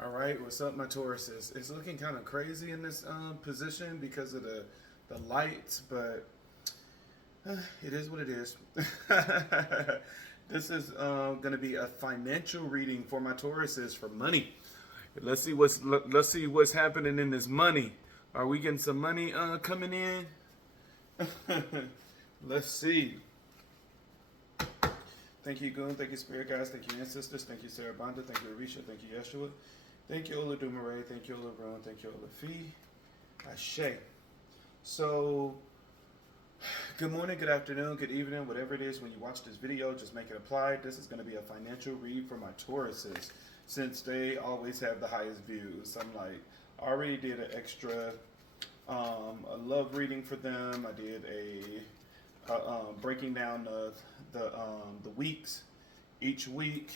All right, what's up, my Tauruses? It's looking kind of crazy in this position because of the lights, but it is what it is. This is going to be a financial reading for my Tauruses for money. Let's see what's happening in this money. Are we getting some money coming in? Let's see. Thank you, Goon. Thank you, Spirit Guys. Thank you, Ancestors. Thank you, Sarah Bonda. Thank you, Arisha. Thank you, Yeshua. Thank you, Ola Dumaray. Thank you, Ola Ron. Thank you, Ola Fee. Ashe. So, good morning, good afternoon, good evening, whatever it is when you watch this video, just make it apply. This is going to be a financial read for my Tauruses since they always have the highest views. I'm like, I already did an extra a love reading for them. I did a breaking down the weeks each week,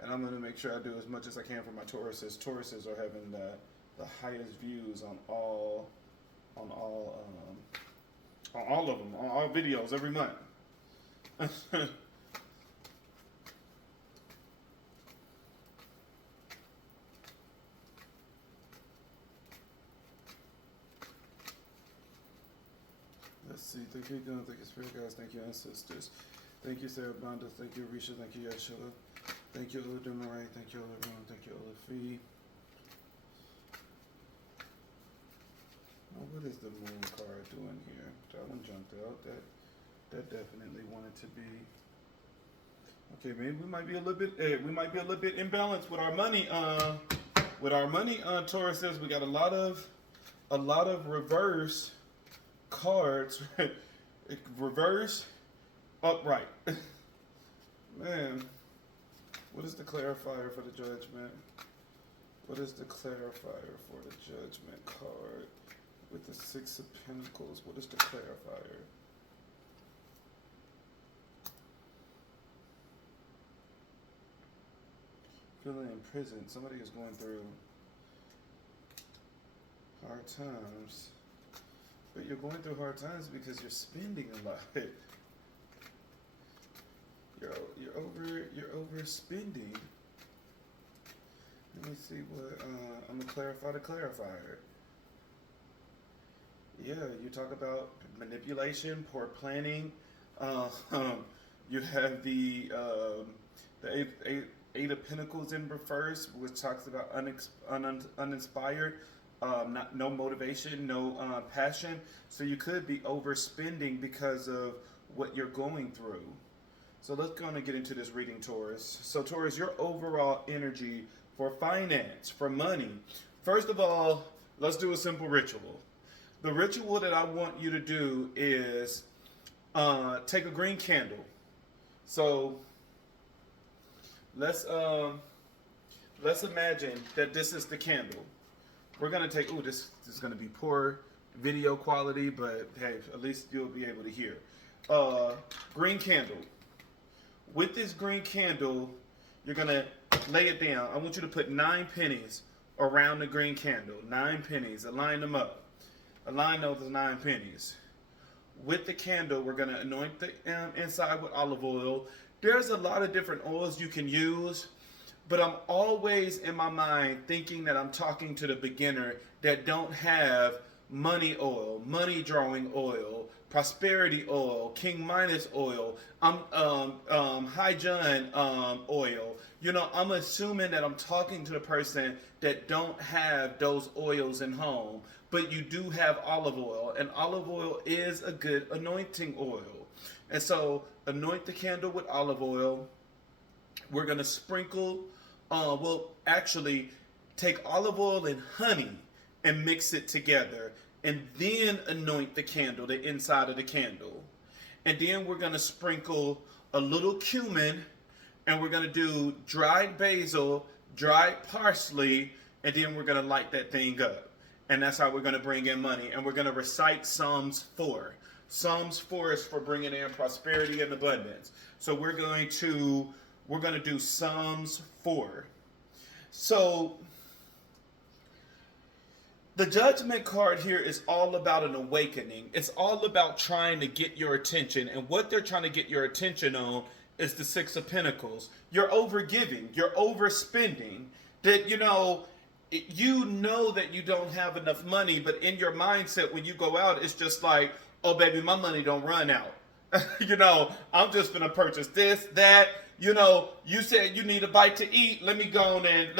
and I'm going to make sure I do as much as I can for my Tauruses. Tauruses are having the highest views on all of them, on all videos every month. Let's see. Thank you, God. Thank you, Spirit Guys. Thank you, Ancestors. Thank you, Sarah Bonda. Thank you, Risha. Thank you, Yeshua. Thank you, Ola Dumaray. Thank you, Ola Ron. Thank you, Ola Fee. Oh, what is the moon card doing here? That one jumped out. That definitely wanted to be. Okay, maybe we might be a little bit imbalanced with our money. Taurus says we got a lot of reverse cards. Reverse, upright. Man, what is the clarifier for the judgment? What is the clarifier for the judgment card? With the Six of Pentacles, what is the clarifier? Feeling imprisoned. Somebody is going through hard times. But you're going through hard times because you're spending a lot. You're overspending. Let me see what I'm gonna clarify the clarifier. Yeah, you talk about manipulation, poor planning. You have the Eight of Pentacles in reverse, which talks about uninspired, no motivation, no passion. So you could be overspending because of what you're going through. So let's go and get into this reading, Taurus. So Taurus, your overall energy for finance, for money. First of all, let's do a simple ritual. The ritual that I want you to do is take a green candle. So let's imagine that this is the candle. We're gonna take. Ooh, this is gonna be poor video quality, but hey, at least you'll be able to hear. Green candle. With this green candle, you're gonna lay it down. I want you to put 9 pennies around the green candle. 9 pennies. Align them up. Align those 9 pennies. With the candle, we're going to anoint the inside with olive oil. There's a lot of different oils you can use, but I'm always in my mind thinking that I'm talking to the beginner that don't have money oil, money drawing oil, prosperity oil, King Midas oil, High John oil. You know, I'm assuming that I'm talking to the person that don't have those oils in home, but you do have olive oil, and olive oil is a good anointing oil. And so anoint the candle with olive oil. We're going to sprinkle, we'll actually take olive oil and honey and mix it together, and then anoint the candle, the inside of the candle. And then we're going to sprinkle a little cumin, and we're going to do dried basil, dried parsley, and then we're going to light that thing up. And that's how we're going to bring in money. And we're going to recite Psalms 4. Psalms 4 is for bringing in prosperity and abundance. So we're going to do Psalms 4. So the judgment card here is all about an awakening. It's all about trying to get your attention. And what they're trying to get your attention on is the Six of Pentacles. You're overgiving. You're overspending. that, you know that you don't have enough money, but in your mindset when you go out, it's just like, oh baby, my money don't run out. I'm just gonna purchase this, that. You said you need a bite to eat. Let me go on and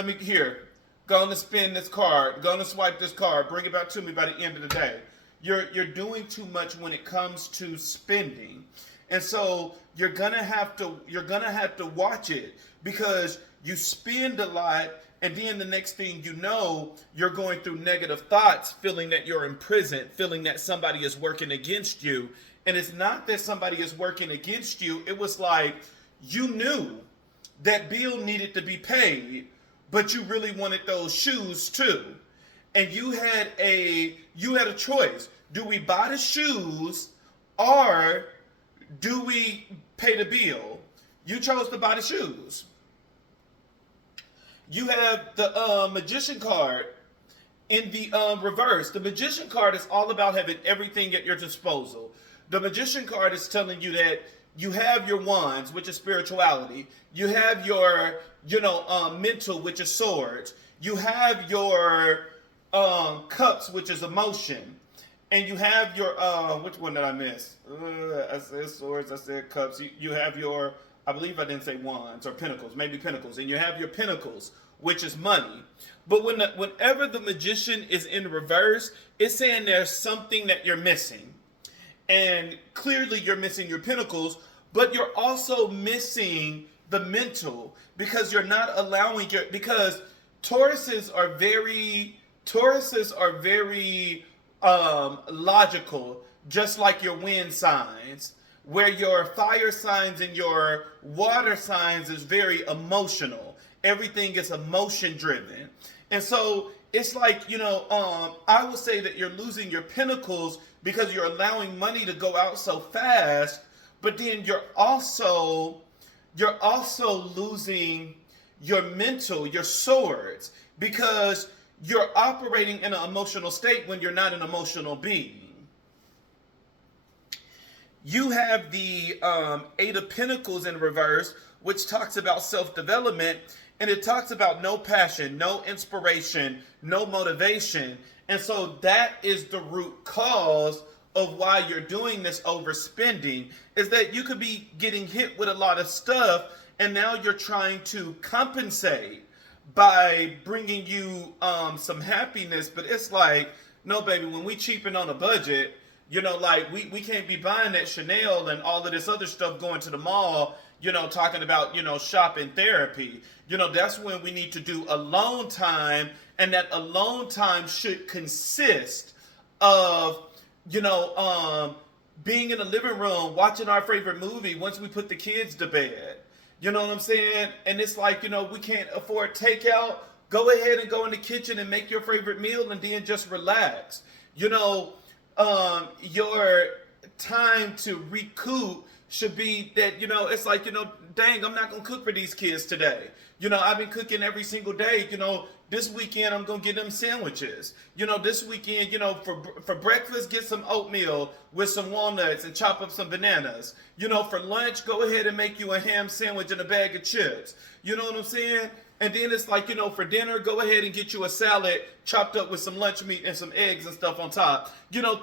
go on and spend this card. Go on and swipe this card. Bring it back to me by the end of the day. You're doing too much when it comes to spending, and so you're gonna have to watch it, because you spend a lot, and then the next thing you know, you're going through negative thoughts, feeling that you're imprisoned, feeling that somebody is working against you. And it's not that somebody is working against you. It was like you knew that bill needed to be paid, but you really wanted those shoes too. And you had a choice. Do we buy the shoes or do we pay the bill? You chose to buy the shoes. You have the magician card in the reverse. The magician card is all about having everything at your disposal. The magician card is telling you that you have your wands, which is spirituality. You have your, mental, which is swords. You have your cups, which is emotion. And you have your, which one did I miss? I said swords, I said cups. You have your, I believe I didn't say wands or pentacles, maybe pentacles. And you have your pentacles, which is money. But whenever the magician is in reverse, it's saying there's something that you're missing. And clearly you're missing your pentacles, but you're also missing the mental, because you're not allowing because Tauruses are very logical, just like your wind signs, where your fire signs and your water signs is very emotional. Everything is emotion driven. And so it's like, I will say that you're losing your pentacles because you're allowing money to go out so fast, but then you're also losing your mental, your swords, because you're operating in an emotional state when you're not an emotional being. You have the Eight of Pentacles in reverse, which talks about self-development, and it talks about no passion, no inspiration, no motivation. And so that is the root cause of why you're doing this overspending, is that you could be getting hit with a lot of stuff, and now you're trying to compensate by bringing you some happiness. But it's like, no baby, when we cheapen on a budget, we can't be buying that Chanel and all of this other stuff, going to the mall, talking about, shopping therapy. That's when we need to do alone time, and that alone time should consist of, being in the living room, watching our favorite movie once we put the kids to bed. You know what I'm saying? And it's like, we can't afford takeout. Go ahead and go in the kitchen and make your favorite meal and then just relax. Your time to recoup should be that, it's like, dang, I'm not going to cook for these kids today. I've been cooking every single day. This weekend I'm going to get them sandwiches. This weekend, for breakfast, get some oatmeal with some walnuts and chop up some bananas. For lunch, go ahead and make you a ham sandwich and a bag of chips. You know what I'm saying? And then it's like, for dinner, go ahead and get you a salad chopped up with some lunch meat and some eggs and stuff on top.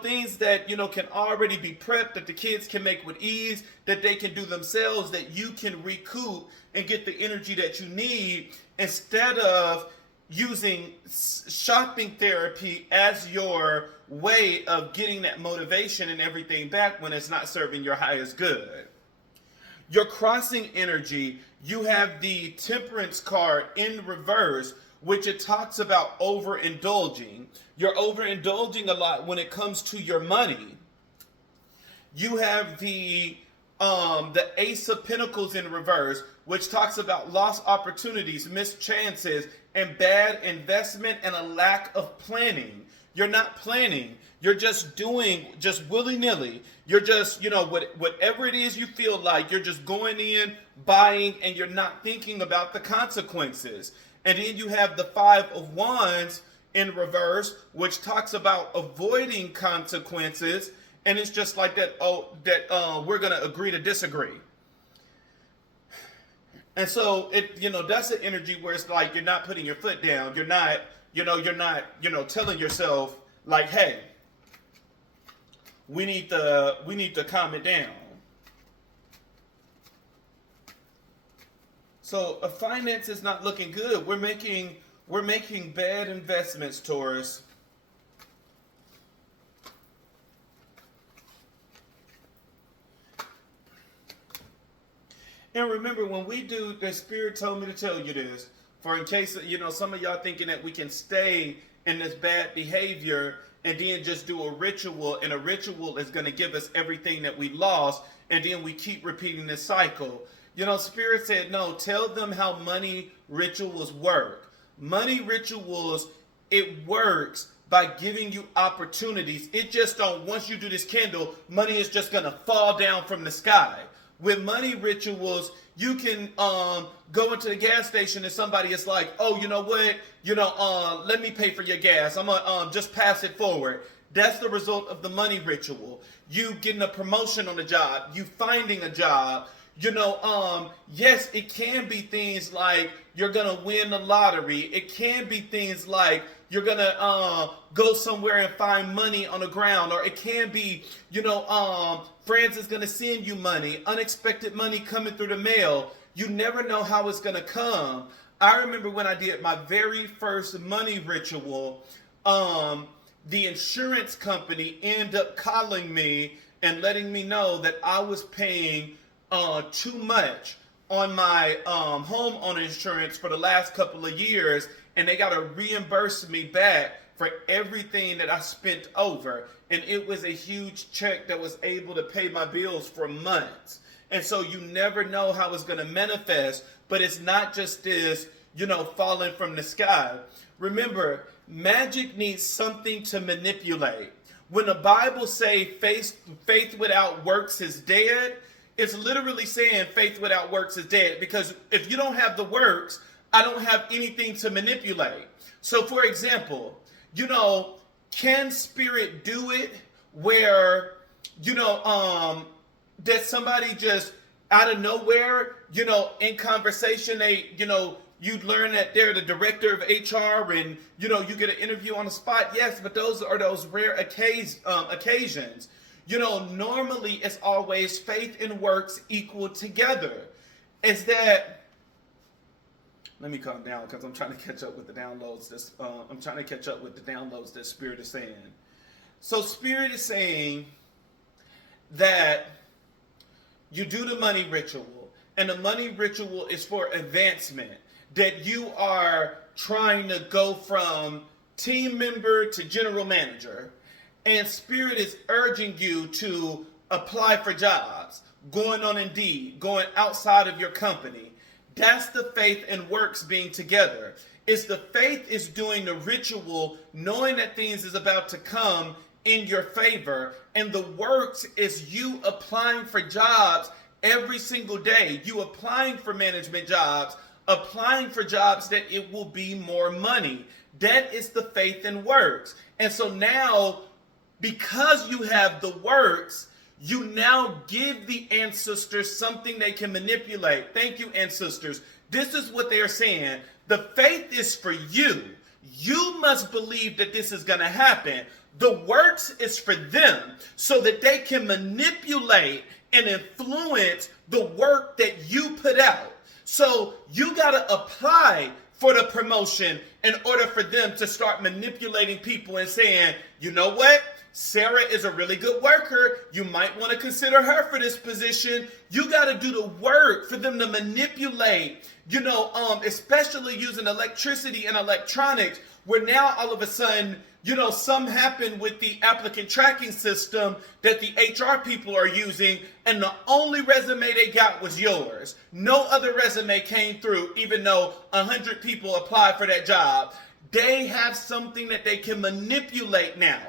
Things that, can already be prepped, that the kids can make with ease, that they can do themselves, that you can recoup and get the energy that you need, instead of using shopping therapy as your way of getting that motivation and everything back when it's not serving your highest good. Your crossing energy, you have the Temperance card in reverse, which it talks about overindulging. You're overindulging a lot when it comes to your money. You have the Ace of Pentacles in reverse, which talks about lost opportunities, missed chances, and bad investment, and a lack of planning. You're not planning. You're just doing, just willy-nilly. You're just, whatever it is you feel like, you're just going in, buying, and you're not thinking about the consequences. And then you have the Five of Wands in reverse, which talks about avoiding consequences. And it's just like that, we're going to agree to disagree. And so that's an energy where it's like you're not putting your foot down. You're not telling yourself like, hey, we need to calm it down. So finance is not looking good. We're making bad investments, Taurus. And remember, when we do, the Spirit told me to tell you this, for in case, some of y'all thinking that we can stay in this bad behavior and then just do a ritual, and a ritual is going to give us everything that we lost, and then we keep repeating this cycle. Spirit said, no, tell them how money rituals work. Money rituals, it works by giving you opportunities. It just don't, once you do this candle, money is just going to fall down from the sky. With money rituals, you can go into the gas station and somebody is like, oh, you know what? Let me pay for your gas. I'm going to just pass it forward. That's the result of the money ritual. You getting a promotion on the job. You finding a job. Yes, it can be things like you're going to win the lottery. It can be things like you're going to go somewhere and find money on the ground. Or it can be, friends is going to send you money. Unexpected money coming through the mail. You never know how it's going to come. I remember when I did my very first money ritual, the insurance company ended up calling me and letting me know that I was paying too much on my homeowner insurance for the last couple of years, and they got to reimburse me back for everything that I spent over. And it was a huge check that was able to pay my bills for months. And so you never know how it's going to manifest, but it's not just this, falling from the sky. Remember, magic needs something to manipulate. When the Bible say faith without works is dead, it's literally saying faith without works is dead, because if you don't have the works, I don't have anything to manipulate. So for example, can spirit do it where, that somebody just out of nowhere, in conversation, you'd learn that they're the director of HR and, you get an interview on the spot. Yes, but those are those rare occasions. Normally it's always faith and works equal together. Is that, let me calm down because I'm trying to catch up with the downloads. That Spirit is saying. So Spirit is saying that you do the money ritual, and the money ritual is for advancement. That you are trying to go from team member to general manager. And Spirit is urging you to apply for jobs, going on Indeed, going outside of your company. That's the faith and works being together. It's the faith is doing the ritual, knowing that things is about to come in your favor. And the works is you applying for jobs every single day. You applying for management jobs, applying for jobs that it will be more money. That is the faith and works. And so now, because you have the works, you now give the ancestors something they can manipulate. Thank you, ancestors. This is what they are saying. The faith is for you. You must believe that this is going to happen. The works is for them so that they can manipulate and influence the work that you put out. So you got to apply for the promotion in order for them to start manipulating people and saying, you know what? Sarah is a really good worker. You might want to consider her for this position. You got to do the work for them to manipulate, especially using electricity and electronics, where now all of a sudden, some happen with the applicant tracking system that the HR people are using, and the only resume they got was yours. No other resume came through, even though 100 people applied for that job. They have something that they can manipulate now.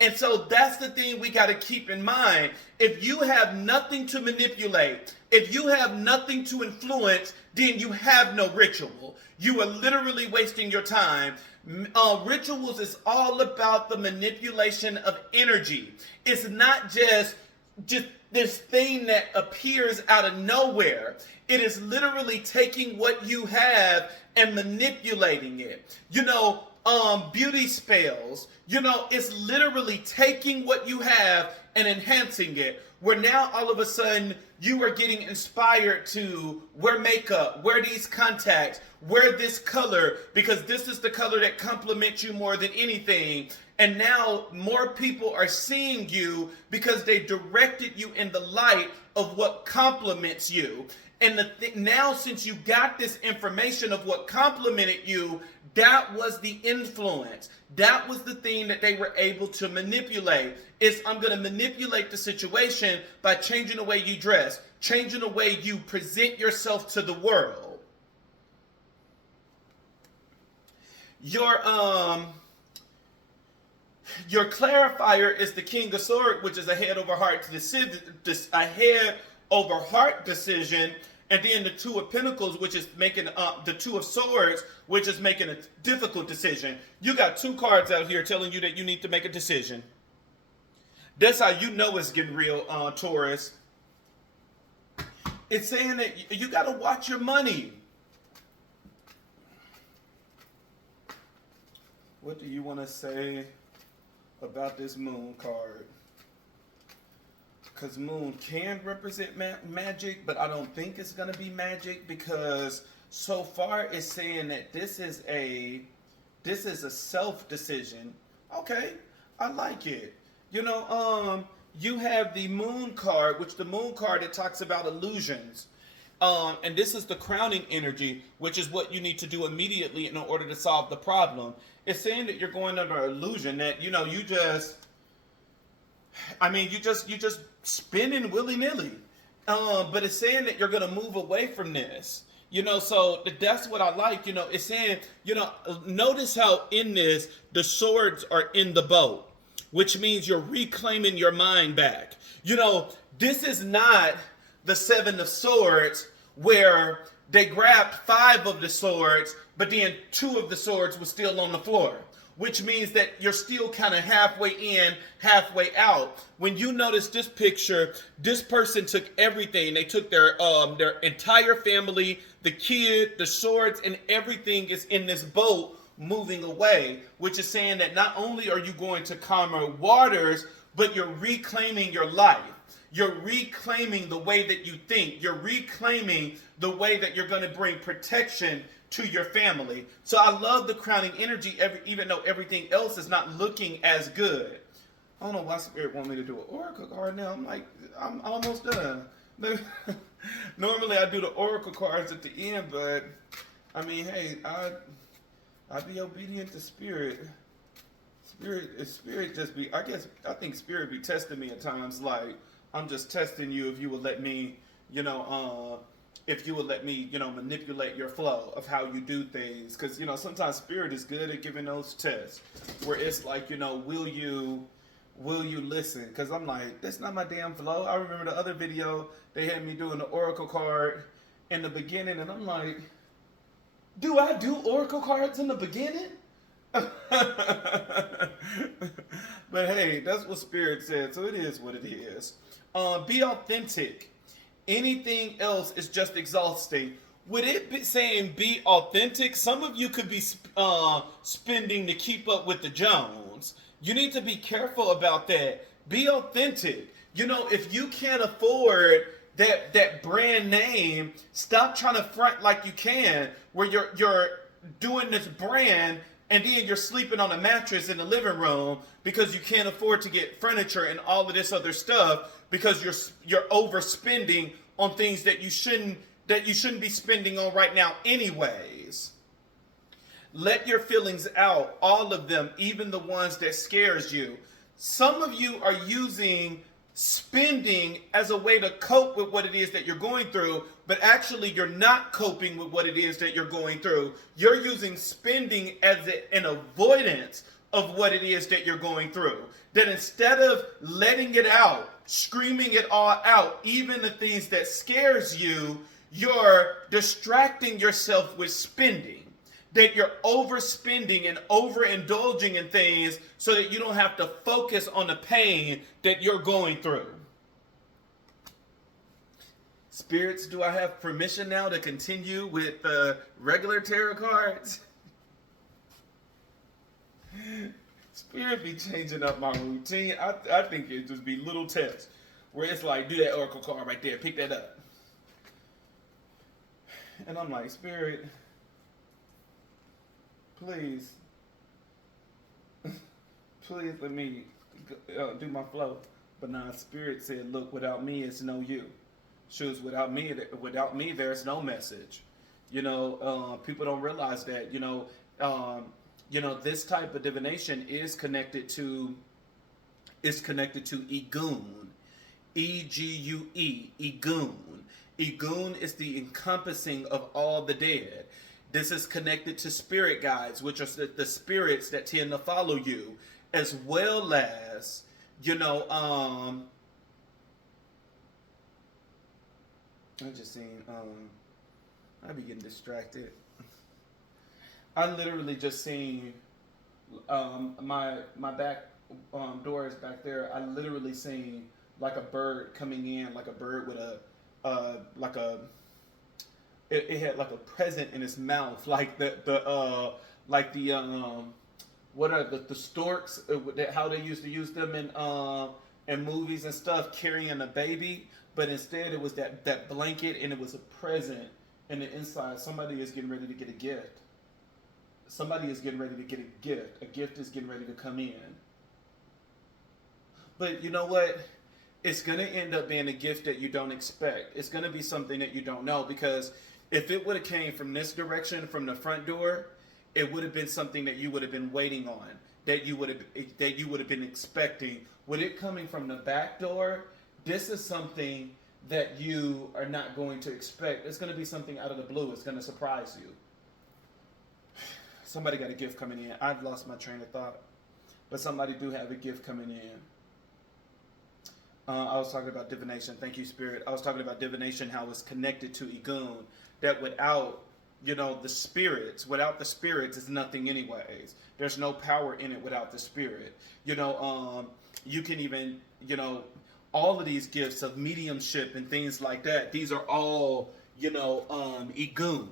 And so that's the thing we got to keep in mind. If you have nothing to manipulate, if you have nothing to influence, then you have no ritual. You are literally wasting your time. Rituals is all about the manipulation of energy. It's not just this thing that appears out of nowhere. It is literally taking what you have and manipulating it. Beauty spells, it's literally taking what you have and enhancing it. Where now all of a sudden you are getting inspired to wear makeup, wear these contacts, wear this color, because this is the color that complements you more than anything. And now more people are seeing you because they directed you in the light of what complements you. And now, since you got this information of what complimented you, that was the influence. That was the thing that they were able to manipulate. I'm going to manipulate the situation by changing the way you dress, changing the way you present yourself to the world. Your clarifier is the King of Swords, which is a head over heart decision, and then the Two of Pentacles, which is making the Two of Swords, which is making a difficult decision. You got two cards out here telling you that you need to make a decision. That's how you know it's getting real, Taurus. It's saying that you got to watch your money. What do you want to say about this Moon card? Because Moon can represent magic, but I don't think it's going to be magic, because so far it's saying that this is a self decision. Okay, I like it. You have the Moon card, which the Moon card, it talks about illusions. And this is the crowning energy, which is what you need to do immediately in order to solve the problem. It's saying that you're going under illusion, that you just spinning willy-nilly. But it's saying that you're going to move away from this. So that's what I like. It's saying, notice how in this, the swords are in the boat, which means you're reclaiming your mind back. This is not the Seven of Swords where they grabbed 5 of the swords, but then 2 of the swords were still on the floor, which means that you're still kind of halfway in, halfway out. When you notice this picture, this person took everything. They took their entire family, the kid, the swords, and everything is in this boat moving away, which is saying that not only are you going to calmer waters, but you're reclaiming your life. You're reclaiming the way that you think. You're reclaiming the way that you're going to bring protection to your family. So I love the crowning energy, even though everything else is not looking as good. I don't know why Spirit want me to do an oracle card now. I'm almost done. Normally I do the oracle cards at the end, but hey, I be obedient to Spirit. Spirit just be, I think Spirit be testing me at times, like, I'm just testing you if you would let me, manipulate your flow of how you do things. Because, sometimes Spirit is good at giving those tests where it's like, will you listen? Because I'm like, that's not my damn flow. I remember the other video, they had me doing the oracle card in the beginning, and I'm like, do I do oracle cards in the beginning? But hey, that's what Spirit said, so it is what it is. Be authentic. Anything else is just exhausting. Would it be saying be authentic? Some of you could be spending to keep up with the Jones. You need to be careful about that. Be authentic. If you can't afford that brand name, stop trying to front like you can, where you're doing this brand and then you're sleeping on a mattress in the living room because you can't afford to get furniture and all of this other stuff, because you're overspending on things that you shouldn't be spending on right now anyways. Let your feelings out, all of them, even the ones that scares you. Some of you are using spending as a way to cope with what it is that you're going through, but actually you're not coping with what it is that you're going through. You're using spending as an avoidance of what it is that you're going through. That instead of letting it out, screaming it all out, even the things that scares you, you're distracting yourself with spending. That you're overspending and overindulging in things so that you don't have to focus on the pain that you're going through. Spirits, do I have permission now to continue with regular tarot cards? Spirit be changing up my routine. I think it just be little tests where it's like, do that oracle card right there, pick that up. And I'm like, Spirit, please, please let me do my flow. But now Spirit said, look, without me, it's no you. Shoes, without me, there's no message. People don't realize that. This type of divination is connected to Egun, E-G-U-E, Egun. Egun is the encompassing of all the dead. This is connected to spirit guides, which are the spirits that tend to follow you, as well as I just seen, I be getting distracted. I literally just seen, my back door is back there. I literally seen like a bird coming in, like a bird with it had like a present in its mouth, like what are the storks? How they used to use them in movies and stuff, carrying a baby. But instead, it was that blanket, and it was a present. And the inside, somebody is getting ready to get a gift. Somebody is getting ready to get a gift. A gift is getting ready to come in. But you know what? It's going to end up being a gift that you don't expect. It's going to be something that you don't know, because if it would have came from this direction, from the front door, it would have been something that you would have been waiting on, that you would have been expecting. With it coming from the back door, this is something that you are not going to expect. It's going to be something out of the blue. It's going to surprise you. Somebody got a gift coming in. I've lost my train of thought. But somebody do have a gift coming in. I was talking about divination. Thank you, Spirit. I was talking about divination, how it's connected to Egun. That without, the spirits, it's nothing anyways. There's no power in it without the spirit. You can even, all of these gifts of mediumship and things like that, these are all, Egun.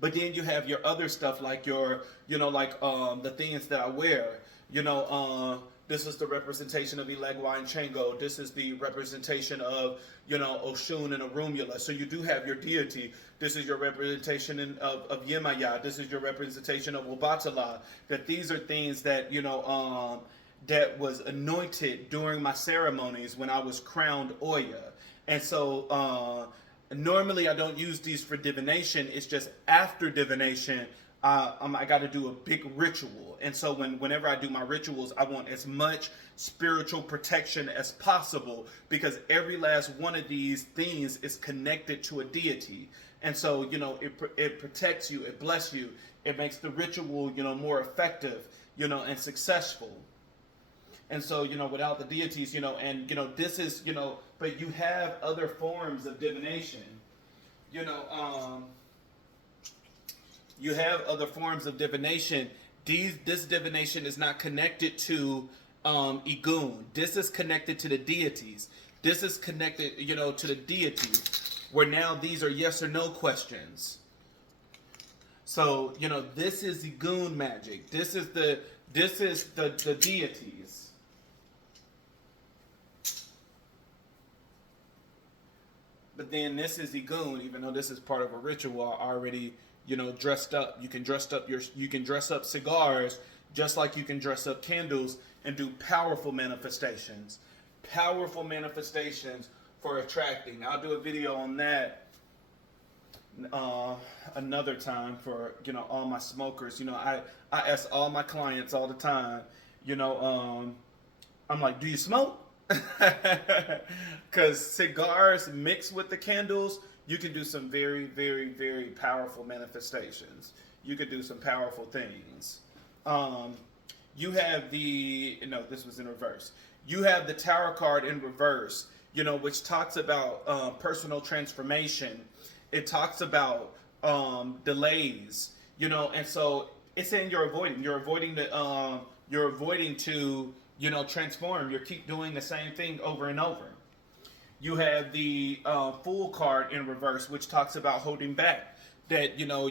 But then you have your other stuff, like the things that I wear. This is the representation of Elegua and Chango. This is the representation of, Oshun and Orunmila. So you do have your deity. This is your representation of Yemaya. This is your representation of Obatala. That these are things that, that was anointed during my ceremonies when I was crowned Oya. And so normally I don't use these for divination. It's just after divination, I got to do a big ritual. And so whenever I do my rituals, I want as much spiritual protection as possible, because every last one of these things is connected to a deity. And so, it protects you, it blesses you, it makes the ritual, more effective, and successful. And so, without the deities, this is, but you have other forms of divination. You have other forms of divination. This divination is not connected to Egun. This is connected to the deities. This is connected, to the deities, where now these are yes or no questions. So, this is Egun magic. This is the deities. But then this is Egun, even though this is part of a ritual already, dressed up. You can dress up cigars just like you can dress up candles and do powerful manifestations. Powerful manifestations for attracting. I'll do a video on that another time for, all my smokers. I ask all my clients all the time, I'm like, do you smoke? Because cigars mixed with the candles, you can do some very, very, very powerful manifestations. You could do some powerful things. You have this was in reverse. You have the Tower card in reverse, which talks about personal transformation. It talks about delays, and so it's saying you're avoiding to transform. You keep doing the same thing over and over. You have the Fool card in reverse, which talks about holding back. That you're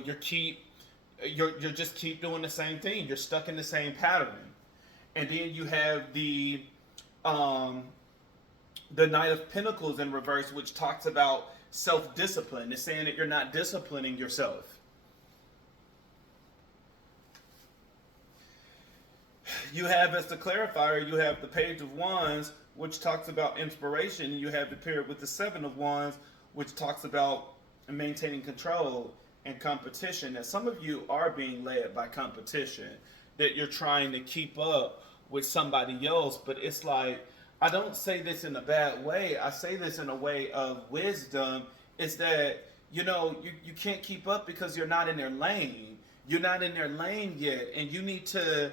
just keep doing the same thing. You're stuck in the same pattern. And then you have um, the Knight of Pentacles in reverse, which talks about self-discipline. It's saying that you're not disciplining yourself. You have, as the clarifier, you have the Page of Wands, which talks about inspiration. You have the paired with the Seven of Wands, which talks about maintaining control and competition. And some of you are being led by competition, that you're trying to keep up with somebody else. But it's like, I don't say this in a bad way. I say this in a way of wisdom. Is that, you can't keep up because you're not in their lane. You're not in their lane yet. And you need to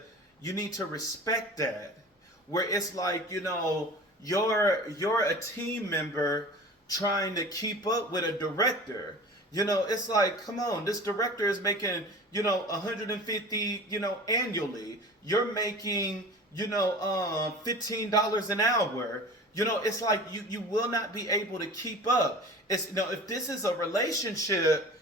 respect that. Where it's like, you're a team member trying to keep up with a director. It's like, come on, this director is making, 150, annually. You're making, $15 an hour. It's like you will not be able to keep up. It's, if this is a relationship,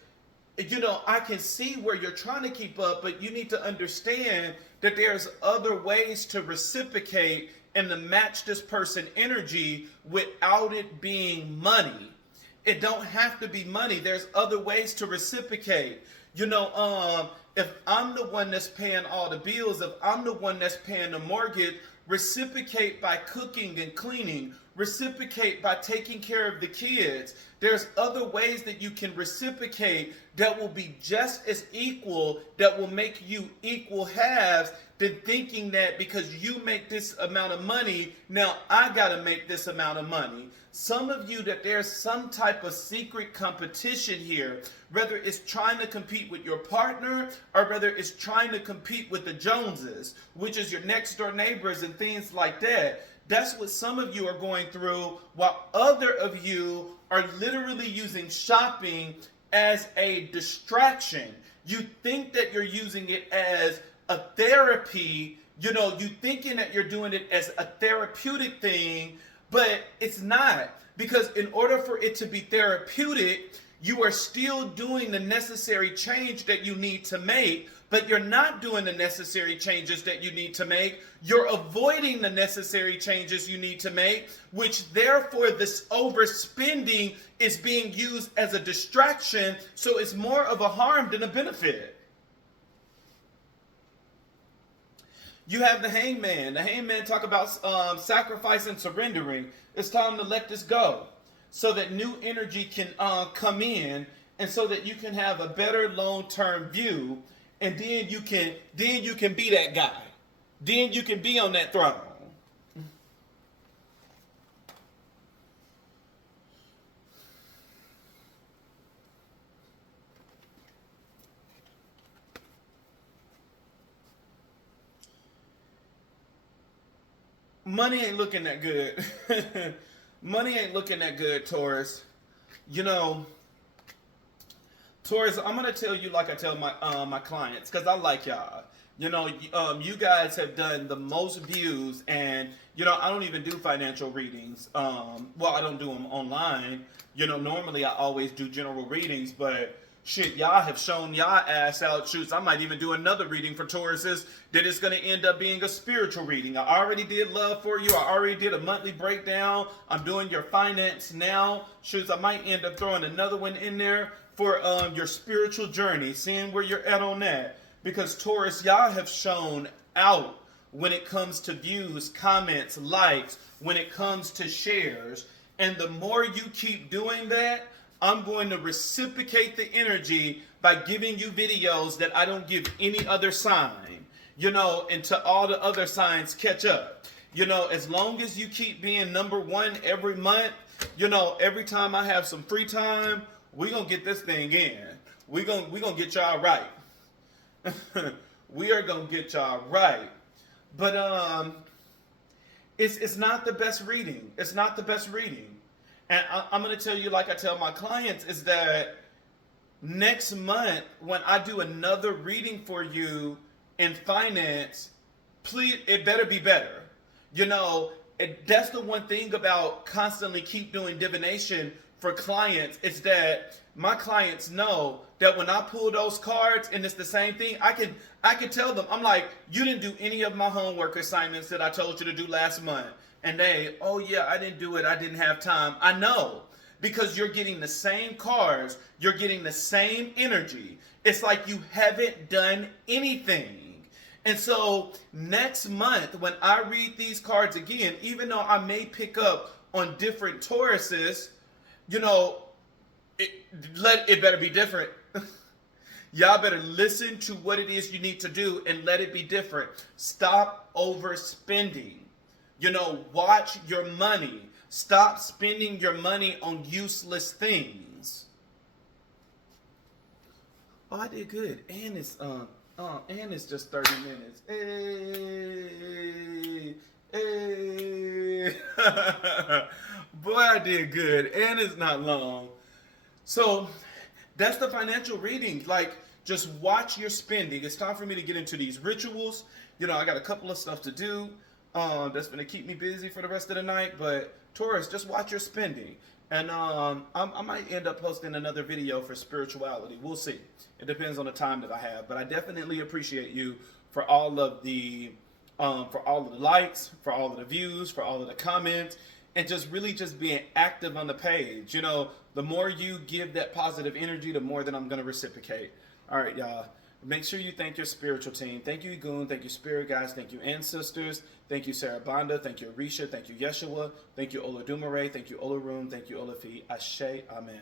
I can see where you're trying to keep up, but you need to understand that there's other ways to reciprocate and to match this person energy without it being money. It don't have to be money. There's other ways to reciprocate. If I'm the one that's paying all the bills, if I'm the one that's paying the mortgage, reciprocate by cooking and cleaning. Reciprocate by taking care of the kids. There's other ways that you can reciprocate that will be just as equal, that will make you equal halves, than thinking that because you make this amount of money, now I gotta make this amount of money. Some of you, that there's some type of secret competition here, whether it's trying to compete with your partner or whether it's trying to compete with the Joneses, which is your next door neighbors and things like that. That's what some of you are going through, while other of you are literally using shopping as a distraction. You think that you're using it as a therapy, you thinking that you're doing it as a therapeutic thing, but it's not. Because in order for it to be therapeutic, you are still doing the necessary change that you need to make, but you're not doing the necessary changes that you need to make. You're avoiding the necessary changes you need to make, which therefore this overspending is being used as a distraction, so it's more of a harm than a benefit. You have the Hangman. The Hangman talk about sacrifice and surrendering. It's time to let this go so that new energy can come in, and so that you can have a better long-term view, and then you can be that guy. Then you can be on that throne. Money ain't looking that good. Money ain't looking that good, Taurus. Taurus, I'm gonna tell you like I tell my clients, because I like y'all. You guys have done the most views, and I don't even do financial readings. Well, I don't do them online. Normally I always do general readings, but shit, y'all have shown y'all ass out. Shoots, I might even do another reading for Tauruses that is going to end up being a spiritual reading. I already did love for you. I already did a monthly breakdown. I'm doing your finance now. Shoots, I might end up throwing another one in there for your spiritual journey, seeing where you're at on that. Because Taurus, y'all have shown out when it comes to views, comments, likes, when it comes to shares. And the more you keep doing that, I'm going to reciprocate the energy by giving you videos that I don't give any other sign, until all the other signs catch up. As long as you keep being number one every month, every time I have some free time, we're going to get this thing in. We're going to get y'all right. We are going to get y'all right. But it's not the best reading. It's not the best reading. And I'm going to tell you, like I tell my clients, is that next month, when I do another reading for you in finance, please, it better be better. that's the one thing about constantly keep doing divination for clients, is that my clients know that when I pull those cards and it's the same thing, I can tell them, I'm like, you didn't do any of my homework assignments that I told you to do last month. And they, oh yeah, I didn't do it, I didn't have time. I know, because you're getting the same cards, you're getting the same energy. It's like you haven't done anything. And so next month, when I read these cards again, even though I may pick up on different Tauruses, you know, it better be different. Y'all better listen to what it is you need to do and let it be different. Stop overspending. You know, watch your money. Stop spending your money on useless things. Oh, I did good. And it's just 30 minutes. Hey, hey. Boy, I did good. And it's not long. So that's the financial reading. Like, just watch your spending. It's time for me to get into these rituals. You know, I got a couple of stuff to do that's going to keep me busy for the rest of the night. But Taurus, just watch your spending. And I might end up posting another video for spirituality. We'll see. It depends on the time that I have. But I definitely appreciate you for all of the likes, for all of the views, for all of the comments, and just really just being active on the page. You know, the more you give that positive energy, the more that I'm going to reciprocate. All right, y'all. Make sure you thank your spiritual team. Thank you, Goon. Thank you, Spirit Guys. Thank you, Ancestors. Thank you, Sarah Banda. Thank you, Arisha. Thank you, Yeshua. Thank you, Oladumare. Thank you, Olarum. Thank you, Olafi. Ashe. Amen.